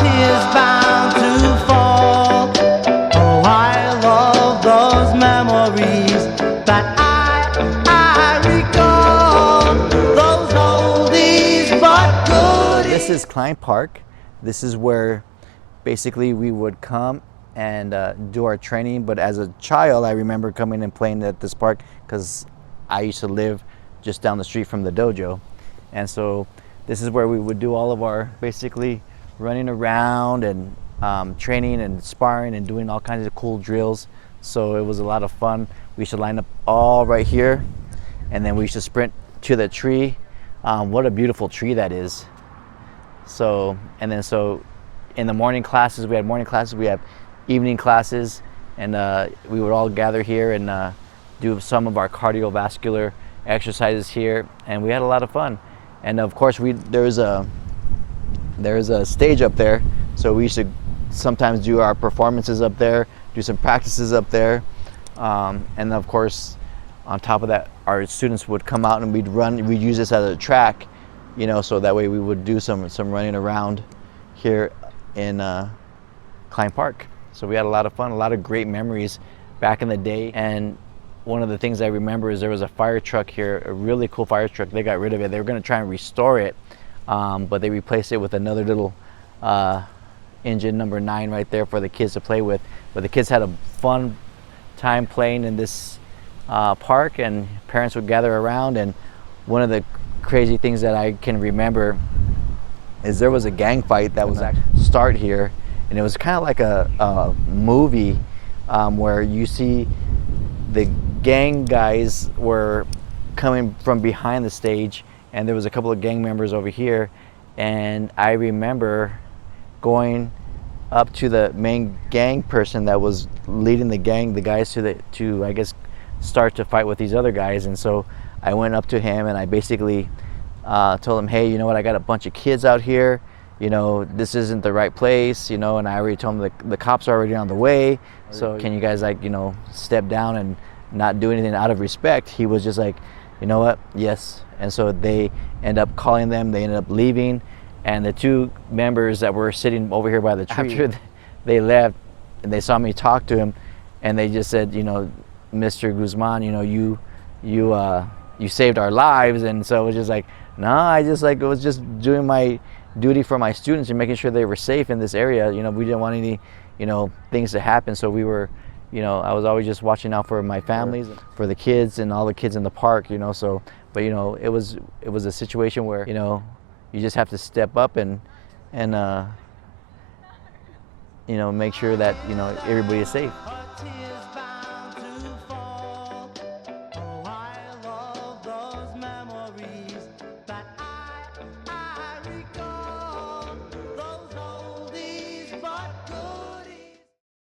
tears bound to fall. Oh, I love those memories that I recall. Those oldies but goodies. This is Klein Park. This is where basically we would come and do our training. But as a child, I remember coming and playing at this park because I used to live just down the street from the dojo. And so this is where we would do all of our basically running around and training and sparring and doing all kinds of cool drills. So it was a lot of fun. We used to line up all right here, and then we used to sprint to the tree. What a beautiful tree that is. So in the morning classes, we had morning classes, we have evening classes, and we would all gather here and do some of our cardiovascular exercises here, and we had a lot of fun. And of course, there's a stage up there, so we used to sometimes do our performances up there, do some practices up there, and of course, on top of that, our students would come out and we'd use this as a track, you know, so that way we would do some running around here in Klein Park. So we had a lot of fun, a lot of great memories back in the day. And one of the things I remember is there was a fire truck here, a really cool fire truck. They got rid of it. They were going to try and restore it, but they replaced it with another little engine number 9 right there for the kids to play with. But the kids had a fun time playing in this park, and parents would gather around. And one of the crazy things that I can remember is there was a gang fight that was actually start here, and it was kind of like a movie where you see the gang guys were coming from behind the stage, and there was a couple of gang members over here, and I remember going up to the main gang person that was leading the gang, the guys to I guess start to fight with these other guys. And so I went up to him and I basically told him, hey, you know what, I got a bunch of kids out here, you know, this isn't the right place, you know, and I already told him the cops are already on the way, so can you guys, like, you know, step down and not do anything out of respect. He was just like, you know what, yes. And so they end up calling them, they ended up leaving, and the two members that were sitting over here by the tree, after they left and they saw me talk to him, and they just said, you know, Mr. Guzman, you know, you saved our lives. And so it was just like, no, I just like, it was just doing my duty for my students and making sure they were safe in this area. You know, we didn't want any, you know, things to happen. So we were, you know, I was always just watching out for my families, for the kids and all the kids in the park, you know. So, but you know, it was a situation where, you know, you just have to step up and you know, make sure that, you know, everybody is safe.